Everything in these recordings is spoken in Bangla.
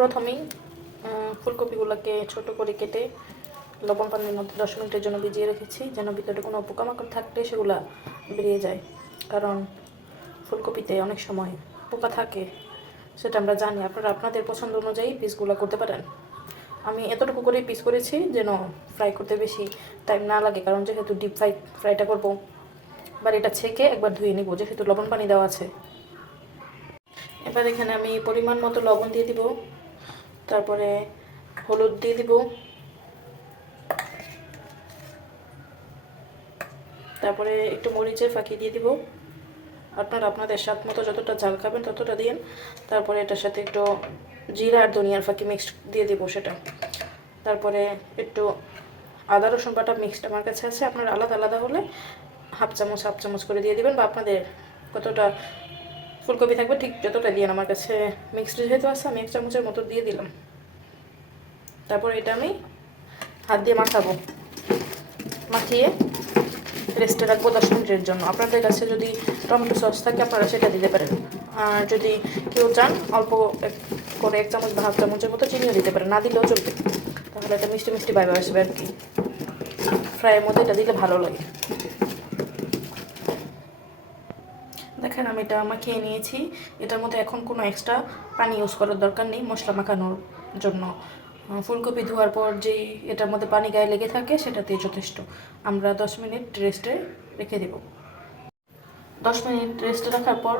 প্রথমেই ফুলকপিগুলোকে ছোট করে কেটে লবণ পানির মধ্যে 10 মিনিটের জন্য ভিজিয়ে রেখেছি, যেন ভিতরে কোনো পোকামাকড় থাকলে সেগুলো বেরিয়ে যায়। কারণ ফুলকপিতে অনেক সময় পোকা থাকে, সেটা আমরা জানি। আপনারা আপনাদের পছন্দ অনুযায়ী পিসগুলো করতে পারেন। আমি এতটুকু করে পিস করেছি যেন ফ্রাই করতে বেশি টাইম না লাগে, কারণ যেহেতু ডিপ ফ্রাইটা করবো। এবার এটা ছেঁকে একবার ধুয়ে নিব, যেহেতু লবণ পানি দেওয়া আছে। এবার এখানে আমি পরিমাণ মতো লবণ দিয়ে দিব, তারপরে হলুদ দিয়ে দিব, তারপরে একটু মরিচের ফাঁকি দিয়ে দিব। আপনারা আপনাদের স্বাদ মতো যতটা ঝাল খাবেন ততটা দিন। তারপরে এটার সাথে একটু জিরা আর ধনিয়ার ফাঁকি মিক্সড দিয়ে দিব সেটা। তারপরে একটু আদা রসুন বাটা মিক্সড আমার কাছে আছে, আপনারা আলাদা আলাদা হলে হাফ চামচ করে দিয়ে দিবেন, বা আপনাদের কতটা ফুলকপি থাকবে ঠিক যতটা দিয়ে। আমার কাছে মিক্সড যেহেতু আছে আমি 1 চামচের মতো দিয়ে দিলাম। তারপর এটা আমি হাত দিয়ে মাখিয়ে রেস্টে রাখবো 10 মিনিটের জন্য। আপনাদের কাছে যদি টমেটো সস থাকে আপনারা সেটা দিতে পারেন, আর যদি কেউ চান অল্প করে 1 চামচ বা হাফ চামচের মতো চিনিও দিতে পারেন, না দিলেও চলবে। তাহলে এটা মিষ্টি মিষ্টি ভাইব আসবে আর কি। ফ্রাইয়ের মধ্যে এটা দিলে ভালো লাগে। দেখেন আমি এটা মাখিয়ে নিয়েছি। এটার মধ্যে এখন কোনো এক্সট্রা পানি ইউজ করার দরকার নেই মশলা মাখানোর জন্য। ফুলকপি ধোয়ার পর যেই এটার মধ্যে পানি গায়ে লেগে থাকে সেটাতেই যথেষ্ট। আমরা 10 মিনিট রেস্টে রেখে দেব। 10 মিনিট রেস্টে রাখার পর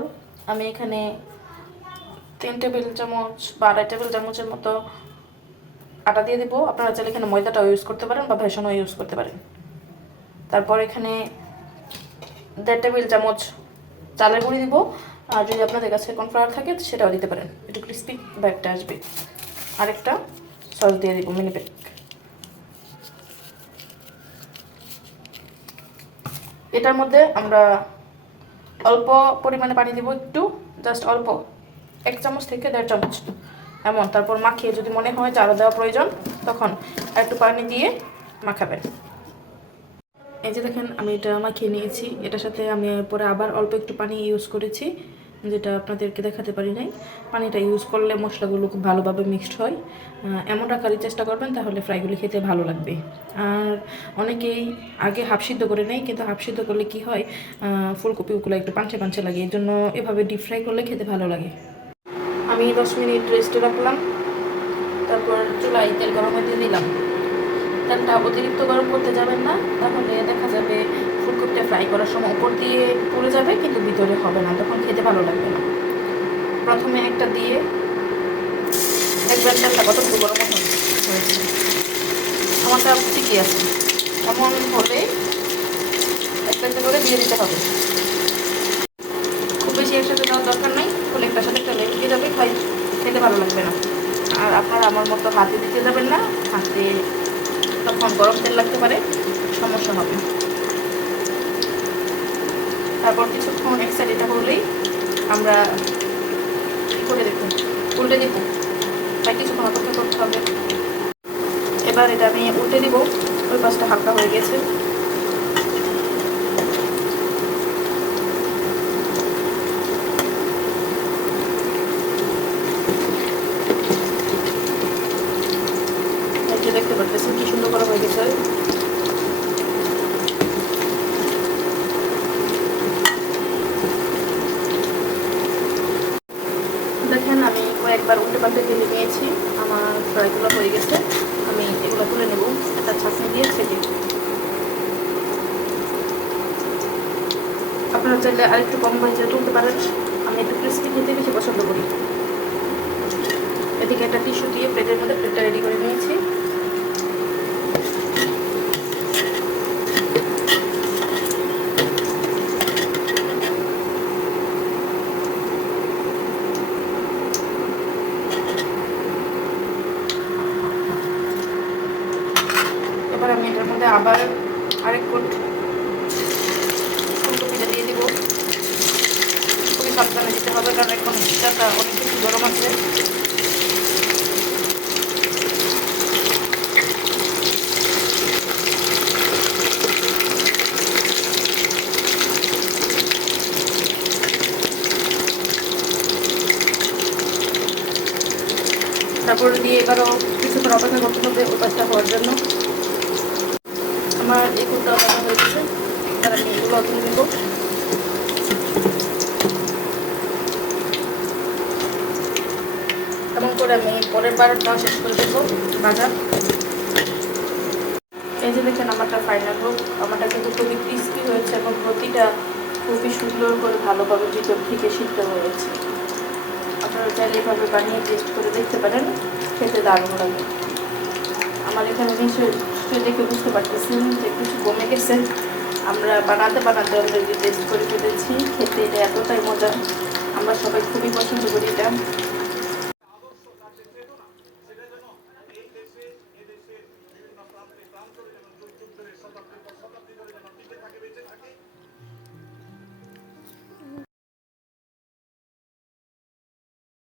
আমি এখানে 3 টেবিল চামচ বা 2.5 টেবিল চামচের মতো আটা দিয়ে দেবো। আপনারা চাইলে এখানে ময়দাটাও ইউজ করতে পারেন বা বেসনও ইউজ করতে পারেন। তারপর এখানে 1.5 টেবিল চামচ চালের গুঁড়ি দিব, আর যদি আপনাদের কাছে কর্নফ্লাওয়ার থাকে সেটাও দিতে পারেন, একটু ক্রিস্পি ব্যাগটা আসবে। আরেকটা সস দিয়ে দিব মিনি প্যাক। এটার মধ্যে আমরা অল্প পরিমাণে পানি দিব, একটু জাস্ট অল্প, 1 চামচ থেকে 1.5 চামচ এমন। তারপর মাখিয়ে যদি মনে হয় যে আরও দেওয়া প্রয়োজন তখন একটু পানি দিয়ে মাখাবেন। এই যে দেখেন আমি এটা মাখিয়ে নিয়েছি। এটার সাথে আমি পরে আবার অল্প একটু পানি ইউজ করেছি, যেটা আপনাদেরকে দেখাতে পারি নাই। পানিটা ইউজ করলে মশলাগুলো খুব ভালোভাবে মিক্সড হয়। এমন রাখারই চেষ্টা করবেন, তাহলে ফ্রাইগুলি খেতে ভালো লাগবে। আর অনেকেই আগে হাফ সিদ্ধ করে নেয়, কিন্তু হাফ সিদ্ধ করলে কি হয় ফুলকপিগুলো একটু পাঞ্চে লাগে, এই জন্য এভাবে ডিপ ফ্রাই করলে খেতে ভালো লাগে। আমি 10 মিনিট রেস্টে রাখলাম, তারপর চুলায় তেল গরম হতে দিলাম। তেলটা অতিরিক্ত গরম করতে যাবেন না, তাহলে দেখা যাবে ফুলকপিটা ফ্রাই করার সময় উপর দিয়ে পড়ে যাবে কিন্তু ভিতরে হবে না, তখন খেতে ভালো লাগবে না। প্রথমে একটা দিয়ে একবার তেলটা কতটুকু গরম হয়েছে, আমারটা ঠিকই আছে। এমন হলে একটা করে দিয়ে দিতে হবে, খুব বেশি একসাথে দেওয়ার দরকার নাই, হলে একটার সাথে একটা লেগে যাবে, খেতে ভালো লাগবে না। আর আপনারা আমার মতো হাতে দিতে যাবেন না, হাতে তখন গরম তেল লাগতে পারে, সমস্যা হবে। তারপর কিছুক্ষণ এক সাইড এটা হলেই আমরা করে দেখুন উল্টে দিব, তাই কিছুক্ষণ অপেক্ষা করতে হবে। এবার এটা আমি উল্টে দিব, ওই পাশটা হালকা হয়ে গেছে। দেখতে পারতেছেন কি সুন্দর করা হয়ে গেছে। দেখেন আমি কয়েকবার উল্টে পাল্টে ঢেলে নিয়েছি, আমার ফ্রাইগুলো হয়ে গেছে। আমি এগুলো তুলে নেব একটা ছাঁকনি দিয়ে ছেঁকে। আপনারা চাইলে আরেকটু কম ভেজে তুলতে পারেন, আমি একটু ক্রিস্পি খেতে বেশি পছন্দ করি। এদিকে একটা টিস্যু দিয়ে প্লেটের মধ্যে প্লেটটা রেডি করে নিয়েছি। এবার আমি এটার মধ্যে আবার আরেক কোট ফুলকপিটা দিয়ে দিব। খুবই সাবধানে দিতে হবে, কারণ এখন এটা অনেক বেশি গরম আছে। কাপড় দিয়ে এবারও কিছুক্ষণ অপেক্ষা করতে হবে উপাসটা হওয়ার জন্য। আমার এই কুর্তা রান্না হয়ে গেছে, এবার আমি এগুলো তুলে নেব। এমন করে আমি পরের বারটা শেষ করে দেবো ভাজা। এই যে দেখেন আমারটা ফাইনাল হোক, আমারটা কিন্তু খুবই ক্রিস্পি হয়েছে এবং প্রতিটা খুবই সুন্দর করে ভালোভাবে ভিতর থেকে সিদ্ধ হয়েছে। আপনারা চাইলে এভাবে বানিয়ে টেস্ট করে দেখতে পারেন, খেতে দারুণ লাগে। আমার এখানে নিশ্চয়ই দেখে বুঝতে পারতেছেন যে কিছু কমে গেছে। আমরা বানাতে বানাতে অলরেডি টেস্ট করে ফেলেছি, খেতে এটা এতটাই মজা, আমরা সবাই খুবই পছন্দ করি এটা।